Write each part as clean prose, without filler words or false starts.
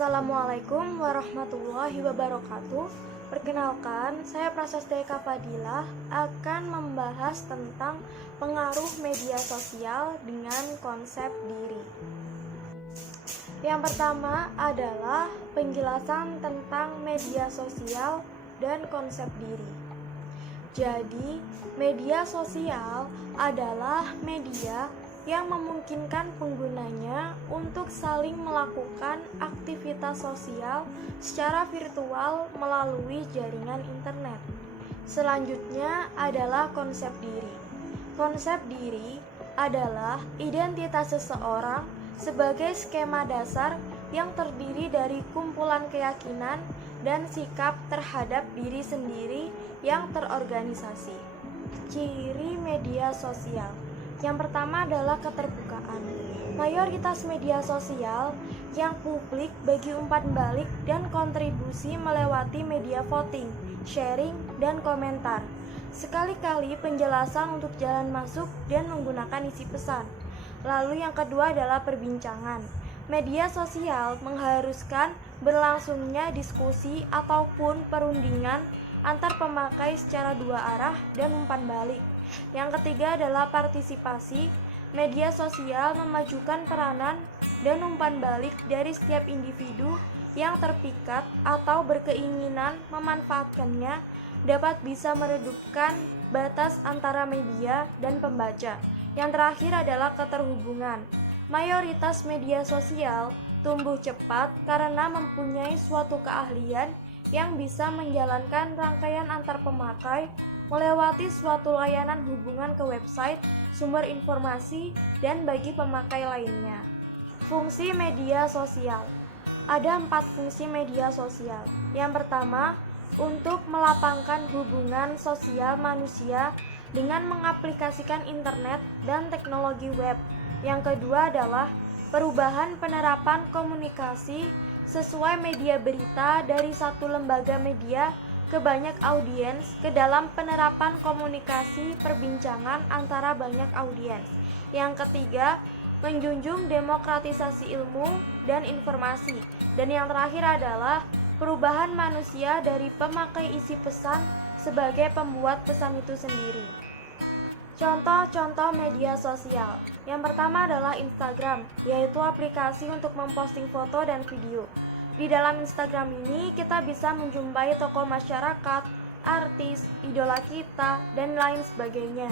Assalamualaikum warahmatullahi wabarakatuh. Perkenalkan, saya Prasasti Eka Fadilah akan membahas tentang pengaruh media sosial dengan konsep diri. Yang pertama adalah penjelasan tentang media sosial dan konsep diri. Jadi, media sosial adalah media yang memungkinkan penggunanya untuk saling melakukan aktivitas sosial secara virtual melalui jaringan internet. Selanjutnya adalah konsep diri. Konsep diri adalah identitas seseorang sebagai skema dasar yang terdiri dari kumpulan keyakinan dan sikap terhadap diri sendiri yang terorganisasi. Ciri media sosial. Yang pertama adalah keterbukaan. Mayoritas media sosial yang publik bagi umpan balik dan kontribusi melewati media voting, sharing, dan komentar. Sekali-kali penjelasan untuk jalan masuk dan menggunakan isi pesan. Lalu yang kedua adalah perbincangan. Media sosial mengharuskan berlangsungnya diskusi ataupun perundingan antar pemakai secara dua arah dan umpan balik. Yang ketiga adalah partisipasi. Media sosial memajukan peranan dan umpan balik dari setiap individu yang terpikat atau berkeinginan memanfaatkannya dapat bisa meredupkan batas antara media dan pembaca. Yang terakhir adalah keterhubungan. Mayoritas media sosial tumbuh cepat karena mempunyai suatu keahlian yang bisa menjalankan rangkaian antar pemakai melewati suatu layanan hubungan ke website, sumber informasi, dan bagi pemakai lainnya. Fungsi media sosial. Ada 4 fungsi media sosial. Yang pertama, untuk melapangkan hubungan sosial manusia dengan mengaplikasikan internet dan teknologi web. Yang kedua adalah perubahan penerapan komunikasi sesuai media berita dari satu lembaga media ke banyak audiens ke dalam penerapan komunikasi perbincangan antara banyak audiens. Yang ketiga, menjunjung demokratisasi ilmu dan informasi. Dan yang terakhir adalah perubahan manusia dari pemakai isi pesan sebagai pembuat pesan itu sendiri. Contoh-contoh media sosial. Yang pertama adalah Instagram, yaitu aplikasi untuk memposting foto dan video. Di dalam Instagram ini kita bisa menjumpai tokoh masyarakat, artis, idola kita, dan lain sebagainya.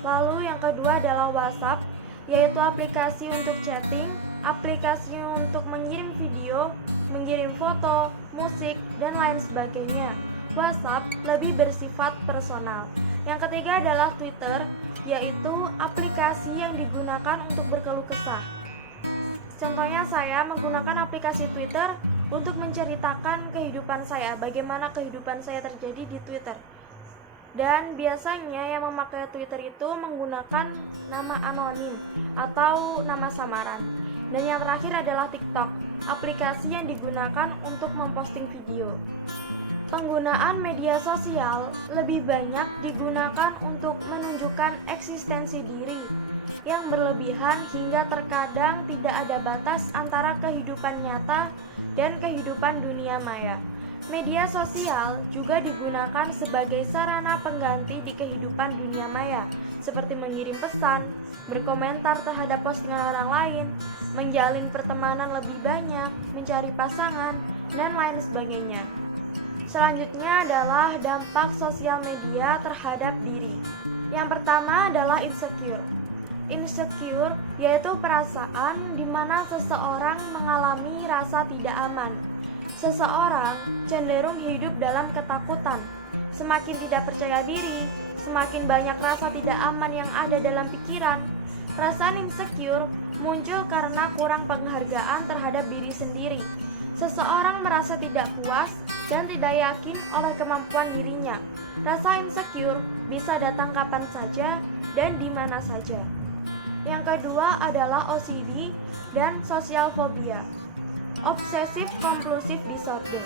Lalu yang kedua adalah WhatsApp, yaitu aplikasi untuk chatting, aplikasi untuk mengirim video, mengirim foto, musik, dan lain sebagainya. WhatsApp lebih bersifat personal. Yang ketiga adalah Twitter, yaitu aplikasi yang digunakan untuk berkeluh kesah. Contohnya saya menggunakan aplikasi Twitter untuk menceritakan kehidupan saya, bagaimana kehidupan saya terjadi di Twitter. Dan biasanya yang memakai Twitter itu menggunakan nama anonim atau nama samaran. Dan yang terakhir adalah TikTok, aplikasi yang digunakan untuk memposting video. Penggunaan media sosial lebih banyak digunakan untuk menunjukkan eksistensi diri yang berlebihan hingga terkadang tidak ada batas antara kehidupan nyata dan kehidupan dunia maya. Media sosial juga digunakan sebagai sarana pengganti di kehidupan dunia maya, seperti mengirim pesan, berkomentar terhadap postingan orang lain, menjalin pertemanan lebih banyak, mencari pasangan, dan lain sebagainya. Selanjutnya adalah dampak sosial media terhadap diri. Yang pertama adalah insecure. Insecure yaitu perasaan di mana seseorang mengalami rasa tidak aman. Seseorang cenderung hidup dalam ketakutan. Semakin tidak percaya diri, semakin banyak rasa tidak aman yang ada dalam pikiran. Perasaan insecure muncul karena kurang penghargaan terhadap diri sendiri. Seseorang merasa tidak puas dan tidak yakin oleh kemampuan dirinya. Rasa insecure bisa datang kapan saja dan di mana saja. Yang kedua adalah OCD dan social phobia. Obsessive compulsive disorder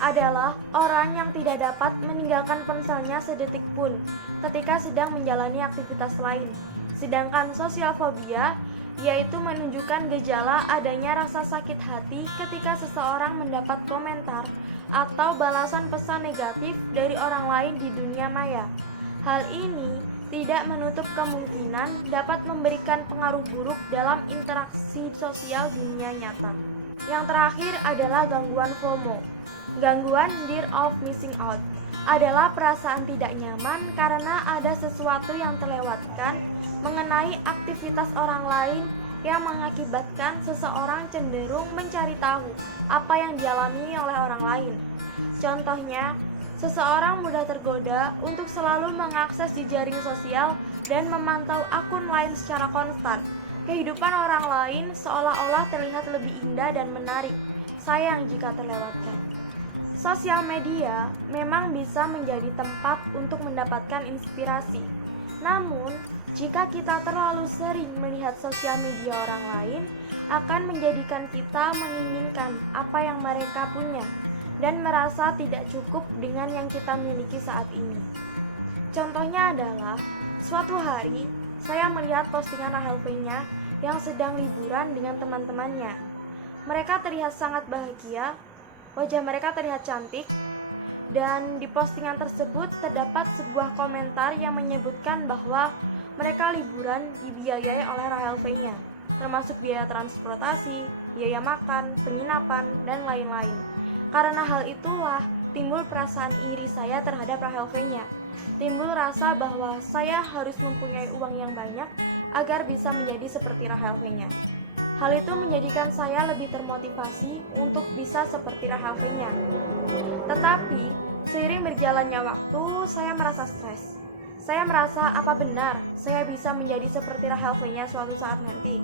adalah orang yang tidak dapat meninggalkan ponselnya sedetik pun ketika sedang menjalani aktivitas lain. Sedangkan social phobia yaitu menunjukkan gejala adanya rasa sakit hati ketika seseorang mendapat komentar atau balasan pesan negatif dari orang lain di dunia maya. Hal ini tidak menutup kemungkinan dapat memberikan pengaruh buruk dalam interaksi sosial dunia nyata. Yang terakhir adalah gangguan FOMO. Gangguan Fear of Missing Out adalah perasaan tidak nyaman karena ada sesuatu yang terlewatkan mengenai aktivitas orang lain yang mengakibatkan seseorang cenderung mencari tahu apa yang dialami oleh orang lain. Contohnya, seseorang mudah tergoda untuk selalu mengakses jejaring sosial dan memantau akun lain secara konstan. Kehidupan orang lain seolah-olah terlihat lebih indah dan menarik. Sayang jika terlewatkan. Sosial media memang bisa menjadi tempat untuk mendapatkan inspirasi. Namun, jika kita terlalu sering melihat sosial media orang lain, akan menjadikan kita menginginkan apa yang mereka punya dan merasa tidak cukup dengan yang kita miliki saat ini. Contohnya adalah, suatu hari saya melihat postingan Rahel V-nya yang sedang liburan dengan teman-temannya. Mereka terlihat sangat bahagia, wajah mereka terlihat cantik, dan di postingan tersebut terdapat sebuah komentar yang menyebutkan bahwa mereka liburan dibiayai oleh Rahel V-nya, termasuk biaya transportasi, biaya makan, penginapan, dan lain-lain. Karena hal itulah timbul perasaan iri saya terhadap Rahel V-nya. Timbul rasa bahwa saya harus mempunyai uang yang banyak agar bisa menjadi seperti Rahel V-nya. Hal itu menjadikan saya lebih termotivasi untuk bisa seperti Rahel V-nya. Tetapi, seiring berjalannya waktu, saya merasa stres. Saya merasa apa benar saya bisa menjadi seperti Rahel V-nya suatu saat nanti.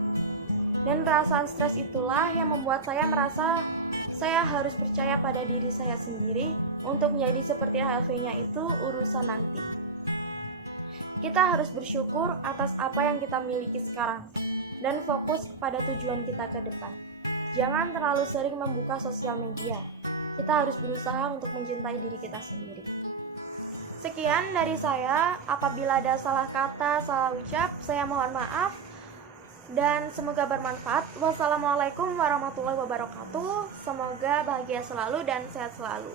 Dan perasaan stres itulah yang membuat saya merasa saya harus percaya pada diri saya sendiri untuk menjadi seperti Rahel V-nya itu urusan nanti. Kita harus bersyukur atas apa yang kita miliki sekarang dan fokus kepada tujuan kita ke depan. Jangan terlalu sering membuka sosial media. Kita harus berusaha untuk mencintai diri kita sendiri. Sekian dari saya. Apabila ada salah kata, salah ucap, saya mohon maaf. Dan semoga bermanfaat. Wassalamualaikum warahmatullahi wabarakatuh. Semoga bahagia selalu dan sehat selalu.